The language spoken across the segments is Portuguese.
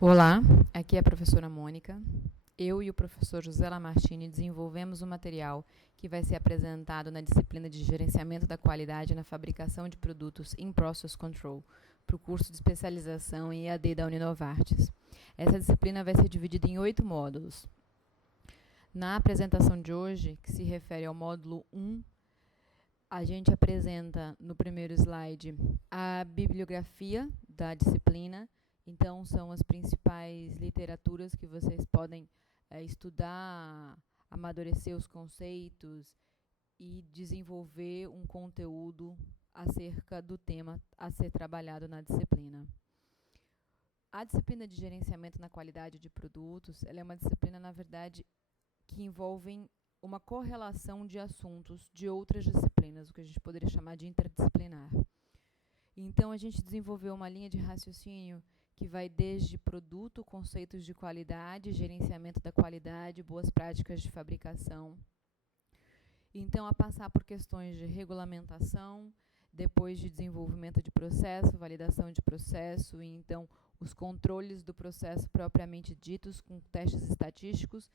Olá, aqui é a professora Mônica. Eu e o professor José Lamartine desenvolvemos um material que vai ser apresentado na disciplina de Gerenciamento da Qualidade na Fabricação de Produtos in Process Control, para o curso de especialização em EAD da Uninovartis. Essa disciplina vai ser dividida em 8 módulos. Na apresentação de hoje, que se refere ao módulo 1, a gente apresenta no primeiro slide a bibliografia da disciplina. Então, são as principais literaturas que vocês podem estudar, amadurecer os conceitos e desenvolver um conteúdo acerca do tema a ser trabalhado na disciplina. A disciplina de gerenciamento na qualidade de produtos, ela é uma disciplina, na verdade, que envolve uma correlação de assuntos de outras disciplinas, o que a gente poderia chamar de interdisciplinar. Então, a gente desenvolveu uma linha de raciocínio que vai desde produto, conceitos de qualidade, gerenciamento da qualidade, boas práticas de fabricação. Então, a passar por questões de regulamentação, depois de desenvolvimento de processo, validação de processo, e então os controles do processo propriamente ditos com testes estatísticos,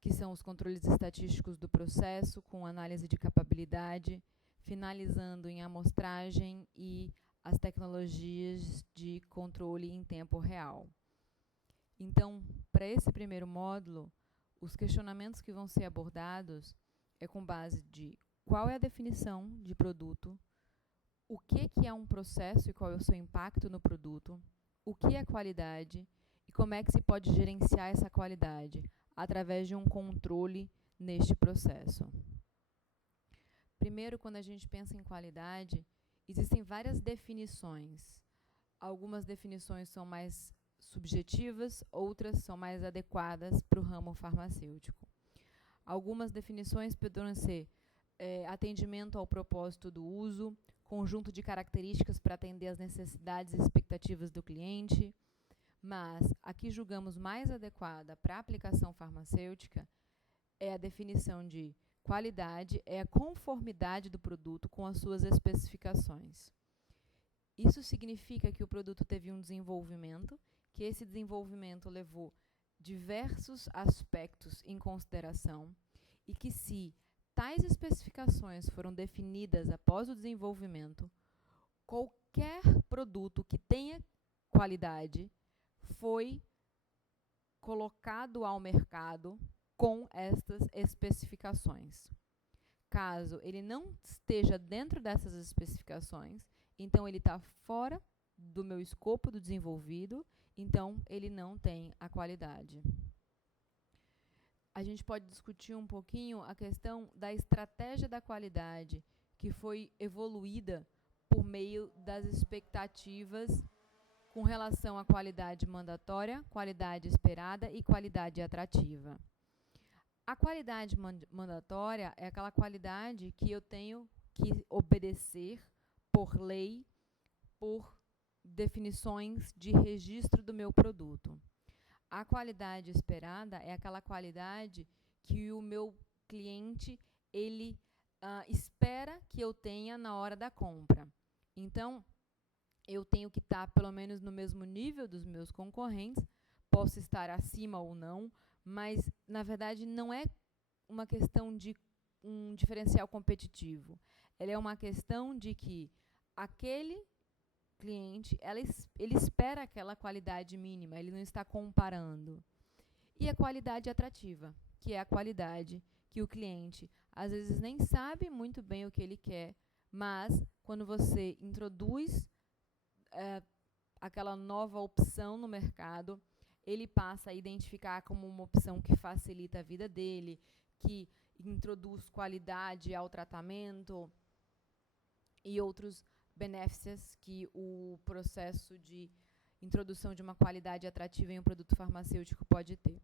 que são os controles estatísticos do processo, com análise de capabilidade, finalizando em amostragem e as tecnologias de controle em tempo real. Então, para esse primeiro módulo, os questionamentos que vão ser abordados é com base de qual é a definição de produto, o que é um processo e qual é o seu impacto no produto, o que é qualidade e como é que se pode gerenciar essa qualidade através de um controle neste processo. Primeiro, quando a gente pensa em qualidade, existem várias definições. Algumas definições são mais subjetivas, outras são mais adequadas para o ramo farmacêutico. Algumas definições poderão ser atendimento ao propósito do uso, conjunto de características para atender às necessidades e expectativas do cliente, mas aqui julgamos mais adequada para a aplicação farmacêutica é a definição de qualidade, é a conformidade do produto com as suas especificações. Isso significa que o produto teve um desenvolvimento, que esse desenvolvimento levou diversos aspectos em consideração e que, se tais especificações foram definidas após o desenvolvimento, qualquer produto que tenha qualidade foi colocado ao mercado com estas especificações. Caso ele não esteja dentro dessas especificações, então ele está fora do meu escopo do desenvolvido, então ele não tem a qualidade. A gente pode discutir um pouquinho a questão da estratégia da qualidade, que foi evoluída por meio das expectativas com relação à qualidade mandatória, qualidade esperada e qualidade atrativa. A qualidade mandatória é aquela qualidade que eu tenho que obedecer por lei, por definições de registro do meu produto. A qualidade esperada é aquela qualidade que o meu cliente ele espera que eu tenha na hora da compra. Então, eu tenho que estar pelo menos no mesmo nível dos meus concorrentes, posso estar acima ou não, mas, na verdade, não é uma questão de um diferencial competitivo. Ela é uma questão de que aquele cliente, ele espera aquela qualidade mínima, ele não está comparando. E a qualidade atrativa, que é a qualidade que o cliente, às vezes, nem sabe muito bem o que ele quer, mas, quando você introduz aquela nova opção no mercado, ele passa a identificar como uma opção que facilita a vida dele, que introduz qualidade ao tratamento e outros benefícios que o processo de introdução de uma qualidade atrativa em um produto farmacêutico pode ter.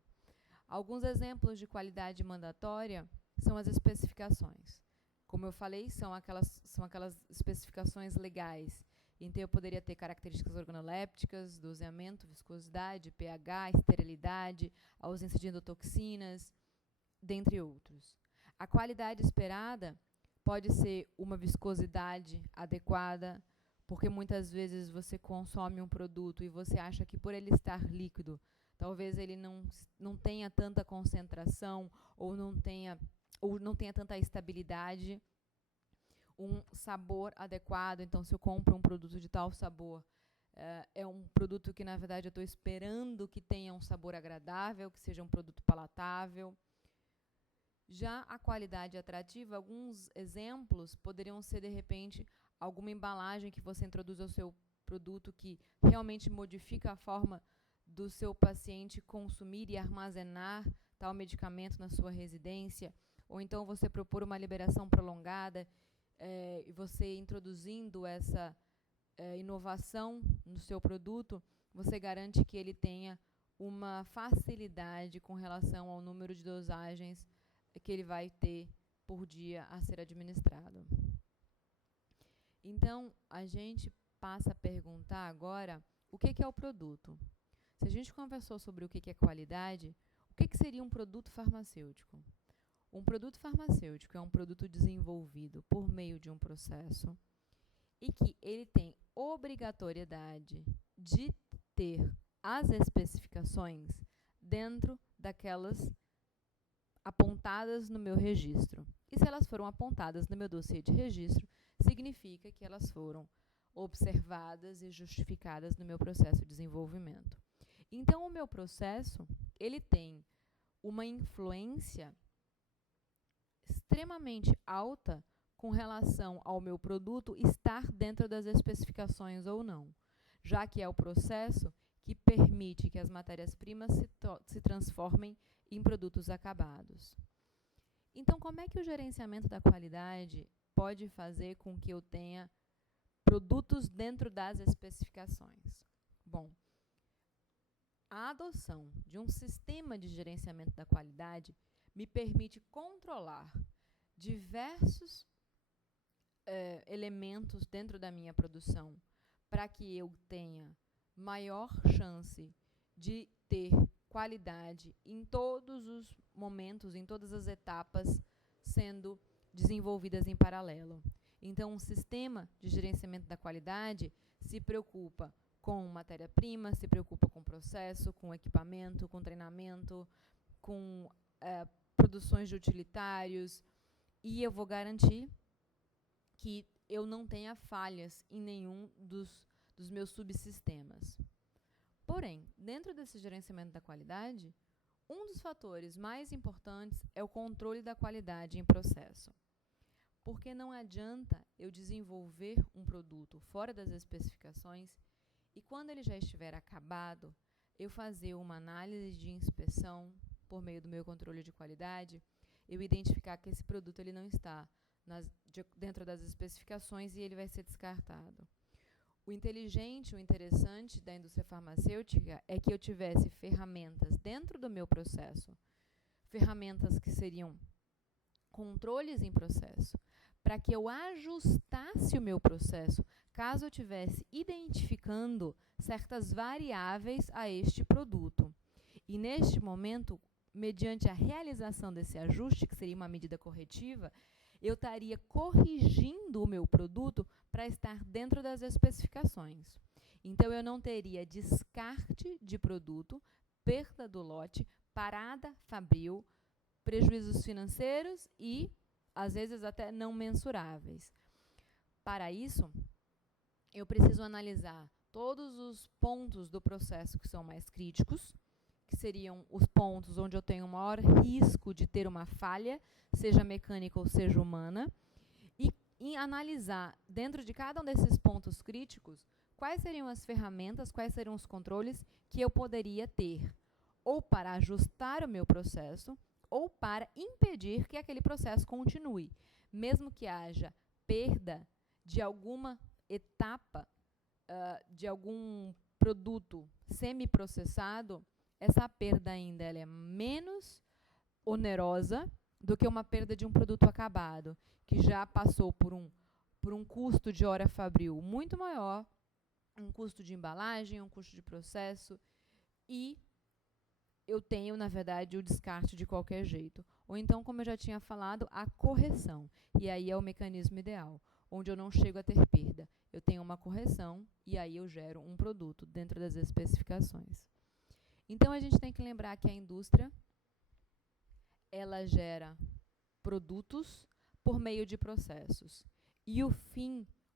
Alguns exemplos de qualidade mandatória são as especificações. Como eu falei, são aquelas especificações legais. Então, eu poderia ter características organolépticas, doseamento, viscosidade, pH, esterilidade, ausência de endotoxinas, dentre outros. A qualidade esperada pode ser uma viscosidade adequada, porque muitas vezes você consome um produto e você acha que por ele estar líquido, talvez ele não tenha tanta concentração ou não tenha tanta estabilidade, um sabor adequado. Então, se eu compro um produto de tal sabor, é um produto que, na verdade, eu estou esperando que tenha um sabor agradável, que seja um produto palatável. Já a qualidade atrativa, alguns exemplos poderiam ser, de repente, alguma embalagem que você introduz ao seu produto que realmente modifica a forma do seu paciente consumir e armazenar tal medicamento na sua residência, ou então você propor uma liberação prolongada e você introduzindo essa inovação no seu produto, você garante que ele tenha uma facilidade com relação ao número de dosagens que ele vai ter por dia a ser administrado. Então, a gente passa a perguntar agora o que é o produto. Se a gente conversou sobre o que é qualidade, o que seria um produto farmacêutico? Um produto farmacêutico é um produto desenvolvido por meio de um processo e que ele tem obrigatoriedade de ter as especificações dentro daquelas apontadas no meu registro. E se elas foram apontadas no meu dossiê de registro, significa que elas foram observadas e justificadas no meu processo de desenvolvimento. Então, o meu processo, ele tem uma influência extremamente alta com relação ao meu produto estar dentro das especificações ou não, já que é o processo que permite que as matérias-primas se transformem em produtos acabados. Então, como é que o gerenciamento da qualidade pode fazer com que eu tenha produtos dentro das especificações? Bom, a adoção de um sistema de gerenciamento da qualidade me permite controlar diversos elementos dentro da minha produção para que eu tenha maior chance de ter qualidade em todos os momentos, em todas as etapas sendo desenvolvidas em paralelo. Então, um sistema de gerenciamento da qualidade se preocupa com matéria-prima, se preocupa com processo, com equipamento, com treinamento, com produções de utilitários, e eu vou garantir que eu não tenha falhas em nenhum dos meus subsistemas. Porém, dentro desse gerenciamento da qualidade, um dos fatores mais importantes é o controle da qualidade em processo. Porque não adianta eu desenvolver um produto fora das especificações e, quando ele já estiver acabado, eu fazer uma análise de inspeção por meio do meu controle de qualidade, eu identificar que esse produto ele não está dentro das especificações e ele vai ser descartado. O inteligente, o interessante da indústria farmacêutica é que eu tivesse ferramentas dentro do meu processo, ferramentas que seriam controles em processo, para que eu ajustasse o meu processo caso eu estivesse identificando certas variáveis a este produto. E neste momento, mediante a realização desse ajuste, que seria uma medida corretiva, eu estaria corrigindo o meu produto para estar dentro das especificações. Então, eu não teria descarte de produto, perda do lote, parada fabril, prejuízos financeiros e, às vezes, até não mensuráveis. Para isso, eu preciso analisar todos os pontos do processo que são mais críticos, que seriam os pontos onde eu tenho o maior risco de ter uma falha, seja mecânica ou seja humana, e analisar, dentro de cada um desses pontos críticos, quais seriam as ferramentas, quais seriam os controles que eu poderia ter, ou para ajustar o meu processo, ou para impedir que aquele processo continue, mesmo que haja perda de alguma etapa, de algum produto semi-processado, essa perda ainda ela é menos onerosa do que uma perda de um produto acabado, que já passou por um custo de hora fabril muito maior, um custo de embalagem, um custo de processo, e eu tenho, na verdade, o descarte de qualquer jeito. Ou então, como eu já tinha falado, a correção. E aí é o mecanismo ideal, onde eu não chego a ter perda. eu tenho uma correção e aí eu gero um produto dentro das especificações. Então, a gente tem que lembrar que a indústria, ela gera produtos por meio de processos. E o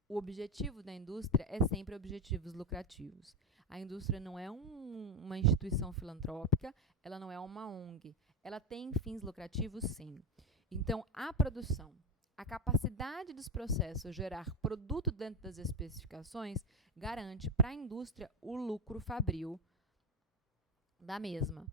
objetivo da indústria é sempre objetivos lucrativos. A indústria não é uma instituição filantrópica, ela não é uma ONG. Ela tem fins lucrativos, sim. Então, a produção, a capacidade dos processos gerar produto dentro das especificações garante para a indústria o lucro fabril da mesma.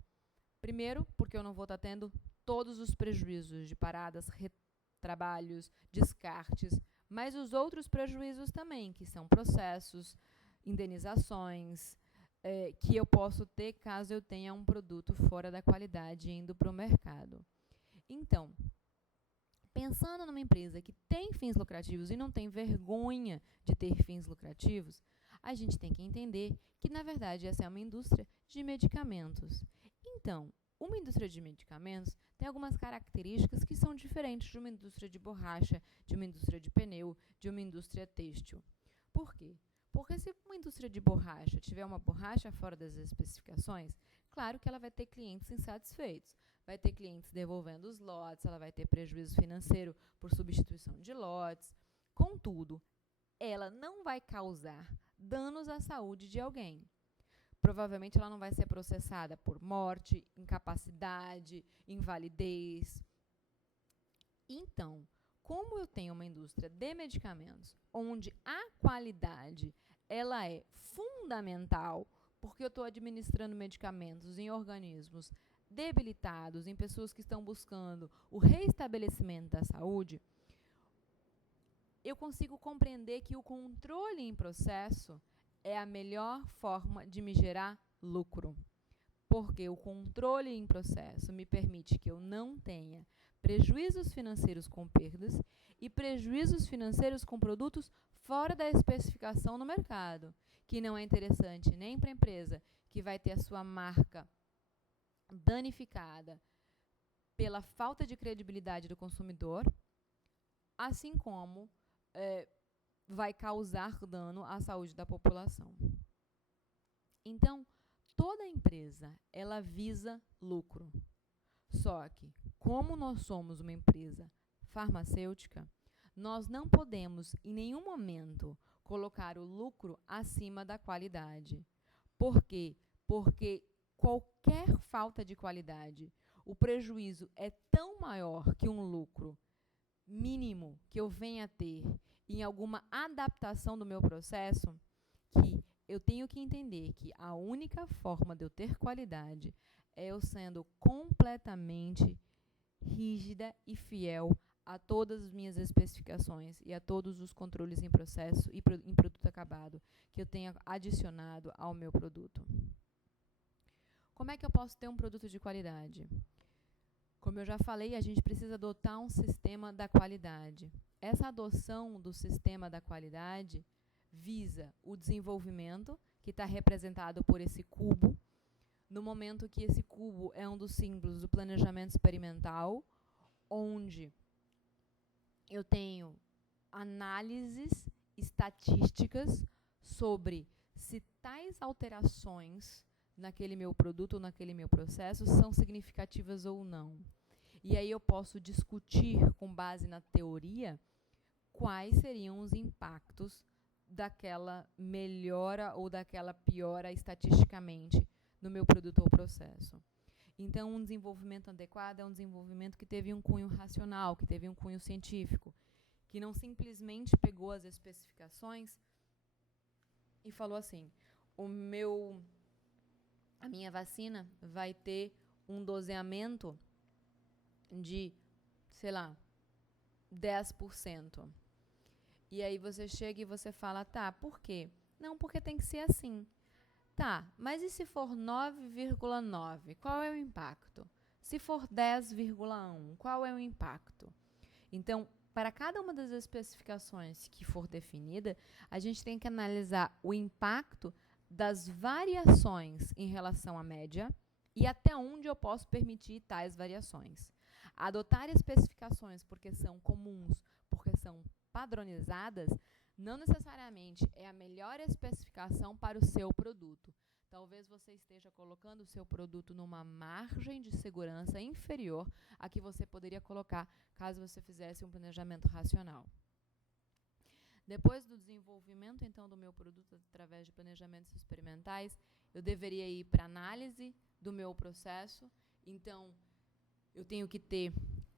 Primeiro, porque eu não vou estar tendo todos os prejuízos de paradas, retrabalhos, descartes, mas os outros prejuízos também, que são processos, indenizações, que eu posso ter caso eu tenha um produto fora da qualidade indo para o mercado. Então, pensando numa empresa que tem fins lucrativos e não tem vergonha de ter fins lucrativos, a gente tem que entender que, na verdade, essa é uma indústria de medicamentos. Então, uma indústria de medicamentos tem algumas características que são diferentes de uma indústria de borracha, de uma indústria de pneu, de uma indústria têxtil. Por quê? Porque se uma indústria de borracha tiver uma borracha fora das especificações, claro que ela vai ter clientes insatisfeitos. Vai ter clientes devolvendo os lotes, ela vai ter prejuízo financeiro por substituição de lotes. Contudo, ela não vai causar danos à saúde de alguém. Provavelmente ela não vai ser processada por morte, incapacidade, invalidez. Então, como eu tenho uma indústria de medicamentos onde a qualidade ela é fundamental, porque eu estou administrando medicamentos em organismos debilitados, em pessoas que estão buscando o reestabelecimento da saúde, eu consigo compreender que o controle em processo é a melhor forma de me gerar lucro. Porque o controle em processo me permite que eu não tenha prejuízos financeiros com perdas e prejuízos financeiros com produtos fora da especificação no mercado, que não é interessante nem para a empresa que vai ter a sua marca danificada pela falta de credibilidade do consumidor, assim como vai causar dano à saúde da população. Então, toda empresa, ela visa lucro. Só que, como nós somos uma empresa farmacêutica, nós não podemos, em nenhum momento, colocar o lucro acima da qualidade. Por quê? Porque qualquer falta de qualidade, o prejuízo é tão maior que um lucro mínimo que eu venha a ter em alguma adaptação do meu processo, que eu tenho que entender que a única forma de eu ter qualidade é eu sendo completamente rígida e fiel a todas as minhas especificações e a todos os controles em processo e em produto acabado que eu tenha adicionado ao meu produto. Como é que eu posso ter um produto de qualidade? Como eu já falei, a gente precisa adotar um sistema da qualidade. Essa adoção do sistema da qualidade visa o desenvolvimento, que está representado por esse cubo, no momento que esse cubo é um dos símbolos do planejamento experimental, onde eu tenho análises estatísticas sobre se tais alterações naquele meu produto ou naquele meu processo são significativas ou não. E aí eu posso discutir, com base na teoria, quais seriam os impactos daquela melhora ou daquela piora estatisticamente no meu produto ou processo. Então, um desenvolvimento adequado é um desenvolvimento que teve um cunho racional, que teve um cunho científico, que não simplesmente pegou as especificações e falou assim, a minha vacina vai ter um doseamento de, sei lá, 10%. E aí você chega e você fala, tá, por quê? Não, porque tem que ser assim. Tá, mas e se for 9,9? Qual é o impacto? Se for 10,1, qual é o impacto? Então, para cada uma das especificações que for definida, a gente tem que analisar o impacto das variações em relação à média e até onde eu posso permitir tais variações. Adotar especificações porque são comuns, porque são padronizadas, não necessariamente é a melhor especificação para o seu produto. Talvez você esteja colocando o seu produto numa margem de segurança inferior a que você poderia colocar caso você fizesse um planejamento racional. Depois do desenvolvimento, então, do meu produto através de planejamentos experimentais, eu deveria ir para análise do meu processo. Então, eu tenho que ter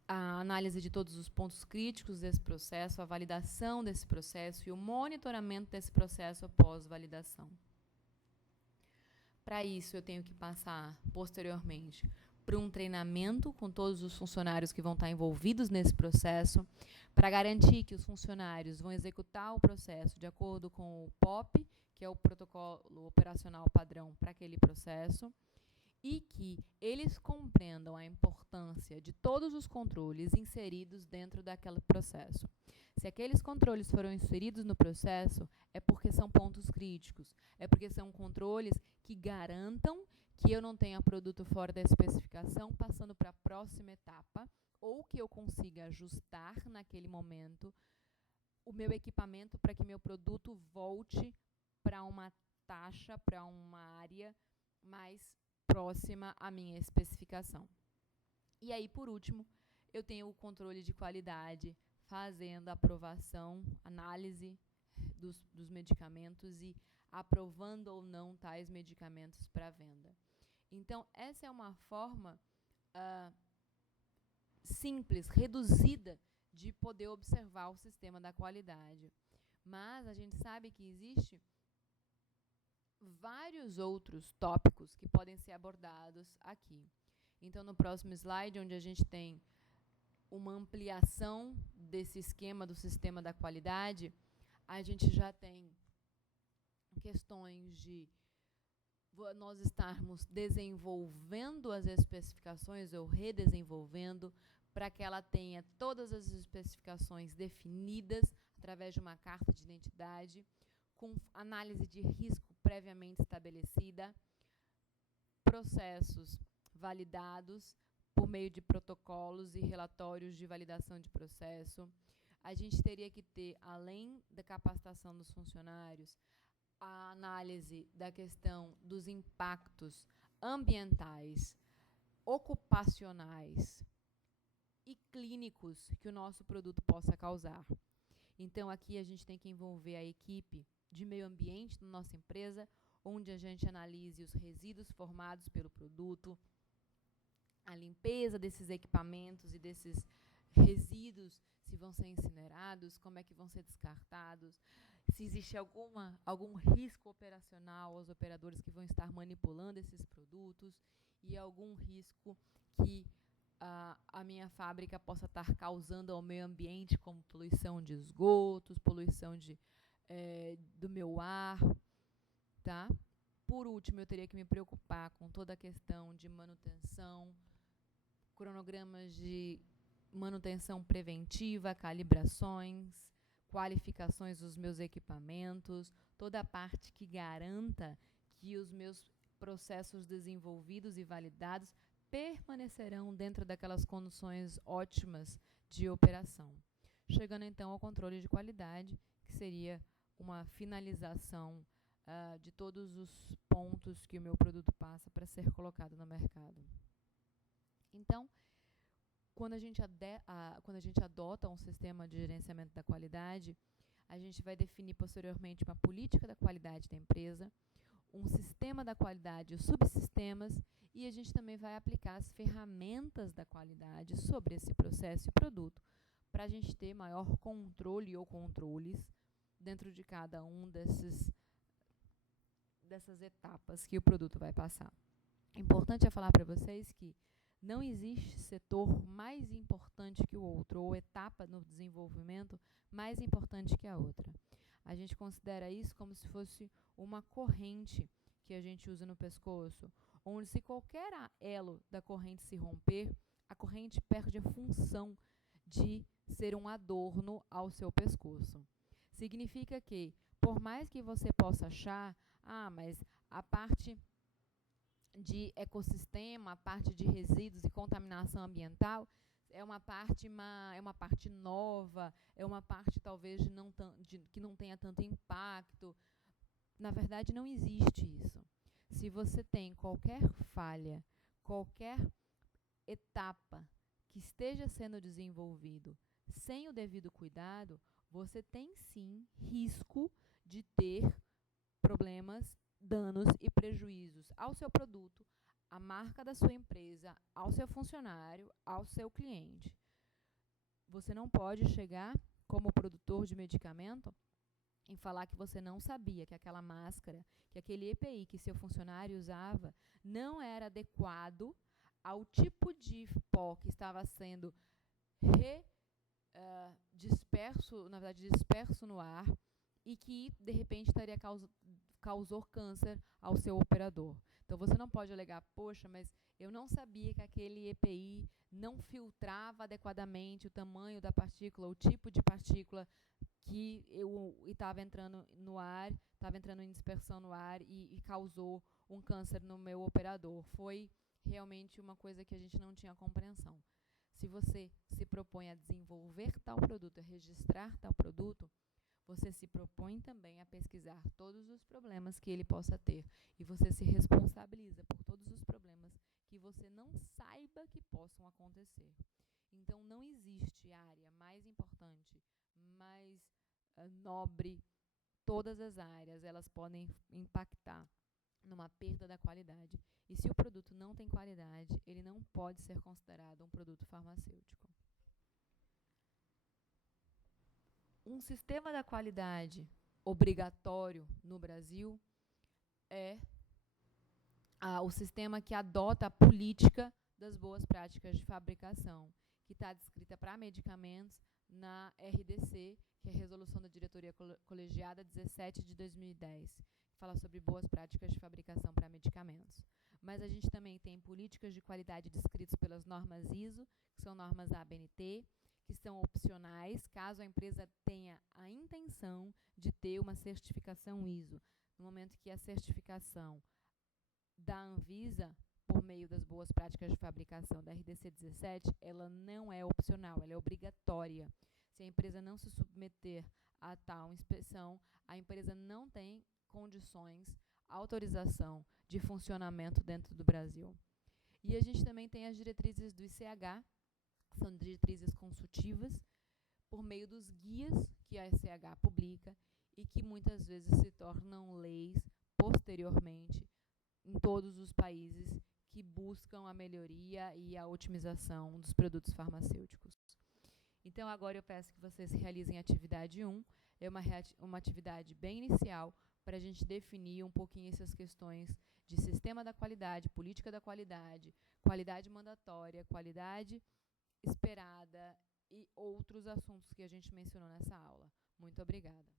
a análise de todos os pontos críticos desse processo, a validação desse processo e o monitoramento desse processo após validação. Para isso, eu tenho que passar, posteriormente, para um treinamento com todos os funcionários que vão estar envolvidos nesse processo, para garantir que os funcionários vão executar o processo de acordo com o POP, que é o protocolo operacional padrão para aquele processo, e que eles compreendam a importância de todos os controles inseridos dentro daquele processo. Se aqueles controles foram inseridos no processo, é porque são pontos críticos, é porque são controles que garantam que eu não tenha produto fora da especificação passando para a próxima etapa, ou que eu consiga ajustar naquele momento o meu equipamento para que meu produto volte para uma taxa, para uma área mais próxima à minha especificação. E aí, por último, eu tenho o controle de qualidade, fazendo a aprovação, análise dos medicamentos e aprovando ou não tais medicamentos para venda. Então, essa é uma forma simples, reduzida, de poder observar o sistema da qualidade. Mas a gente sabe que existe vários outros tópicos que podem ser abordados aqui. Então, no próximo slide, onde a gente tem uma ampliação desse esquema do sistema da qualidade, a gente já tem questões de nós estarmos desenvolvendo as especificações ou redesenvolvendo para que ela tenha todas as especificações definidas através de uma carta de identidade, com análise de risco previamente estabelecida, processos validados por meio de protocolos e relatórios de validação de processo. A gente teria que ter, além da capacitação dos funcionários, a análise da questão dos impactos ambientais, ocupacionais e clínicos que o nosso produto possa causar. Então, aqui a gente tem que envolver a equipe de meio ambiente na nossa empresa, onde a gente analise os resíduos formados pelo produto, a limpeza desses equipamentos e desses resíduos, se vão ser incinerados, como é que vão ser descartados, se existe algum risco operacional aos operadores que vão estar manipulando esses produtos e algum risco que a minha fábrica possa estar causando ao meio ambiente, como poluição de esgotos, poluição do meu ar, tá? Por último, eu teria que me preocupar com toda a questão de manutenção, cronogramas de manutenção preventiva, calibrações, qualificações dos meus equipamentos, toda a parte que garanta que os meus processos desenvolvidos e validados permanecerão dentro daquelas condições ótimas de operação. Chegando então ao controle de qualidade, que seria uma finalização de todos os pontos que o meu produto passa para ser colocado no mercado. Então, quando a gente adota um sistema de gerenciamento da qualidade, a gente vai definir posteriormente uma política da qualidade da empresa, um sistema da qualidade, os subsistemas, e a gente também vai aplicar as ferramentas da qualidade sobre esse processo e produto, para a gente ter maior controle ou controles dentro de cada um dessas etapas que o produto vai passar. Importante é falar para vocês que não existe setor mais importante que o outro, ou etapa no desenvolvimento mais importante que a outra. A gente considera isso como se fosse uma corrente que a gente usa no pescoço, onde se qualquer elo da corrente se romper, a corrente perde a função de ser um adorno ao seu pescoço. Significa que, por mais que você possa achar, mas a parte de ecossistema, a parte de resíduos e contaminação ambiental, é uma parte nova, é uma parte talvez que não tenha tanto impacto. Na verdade, não existe isso. Se você tem qualquer falha, qualquer etapa que esteja sendo desenvolvido sem o devido cuidado, você tem sim risco de ter problemas, danos e prejuízos ao seu produto, à marca da sua empresa, ao seu funcionário, ao seu cliente. Você não pode chegar como produtor de medicamento em falar que você não sabia que aquela máscara, que aquele EPI que seu funcionário usava não era adequado ao tipo de pó que estava sendo disperso no ar e que, de repente, causou câncer ao seu operador. Então, você não pode alegar, poxa, mas eu não sabia que aquele EPI não filtrava adequadamente o tamanho da partícula, o tipo de partícula que estava entrando no ar, estava entrando em dispersão no ar e causou um câncer no meu operador. Foi realmente uma coisa que a gente não tinha compreensão. Se você se propõe a desenvolver tal produto, a registrar tal produto, você se propõe também a pesquisar todos os problemas que ele possa ter e você se responsabiliza por todos os problemas que você não saiba que possam acontecer. Então, não existe área mais importante, mais nobre. Todas as áreas elas podem impactar numa perda da qualidade. E se o produto não tem qualidade, ele não pode ser considerado um produto farmacêutico. Um sistema da qualidade obrigatório no Brasil é o sistema que adota a política das boas práticas de fabricação, que está descrita para medicamentos na RDC, que é a Resolução da Diretoria Colegiada 17 de 2010, que fala sobre boas práticas de fabricação para medicamentos. Mas a gente também tem políticas de qualidade descritas pelas normas ISO, que são normas ABNT, que são opcionais, caso a empresa tenha a intenção de ter uma certificação ISO. No momento que a certificação da Anvisa, por meio das boas práticas de fabricação da RDC 17, ela não é opcional, ela é obrigatória. Se a empresa não se submeter a tal inspeção, a empresa não tem condições, autorização de funcionamento dentro do Brasil. E a gente também tem as diretrizes do ICH, que são diretrizes consultivas, por meio dos guias que a ICH publica e que muitas vezes se tornam leis posteriormente em todos os países que buscam a melhoria e a otimização dos produtos farmacêuticos. Então, agora eu peço que vocês realizem a atividade 1. É uma atividade bem inicial para a gente definir um pouquinho essas questões de sistema da qualidade, política da qualidade, qualidade mandatória, qualidade esperada e outros assuntos que a gente mencionou nessa aula. Muito obrigada.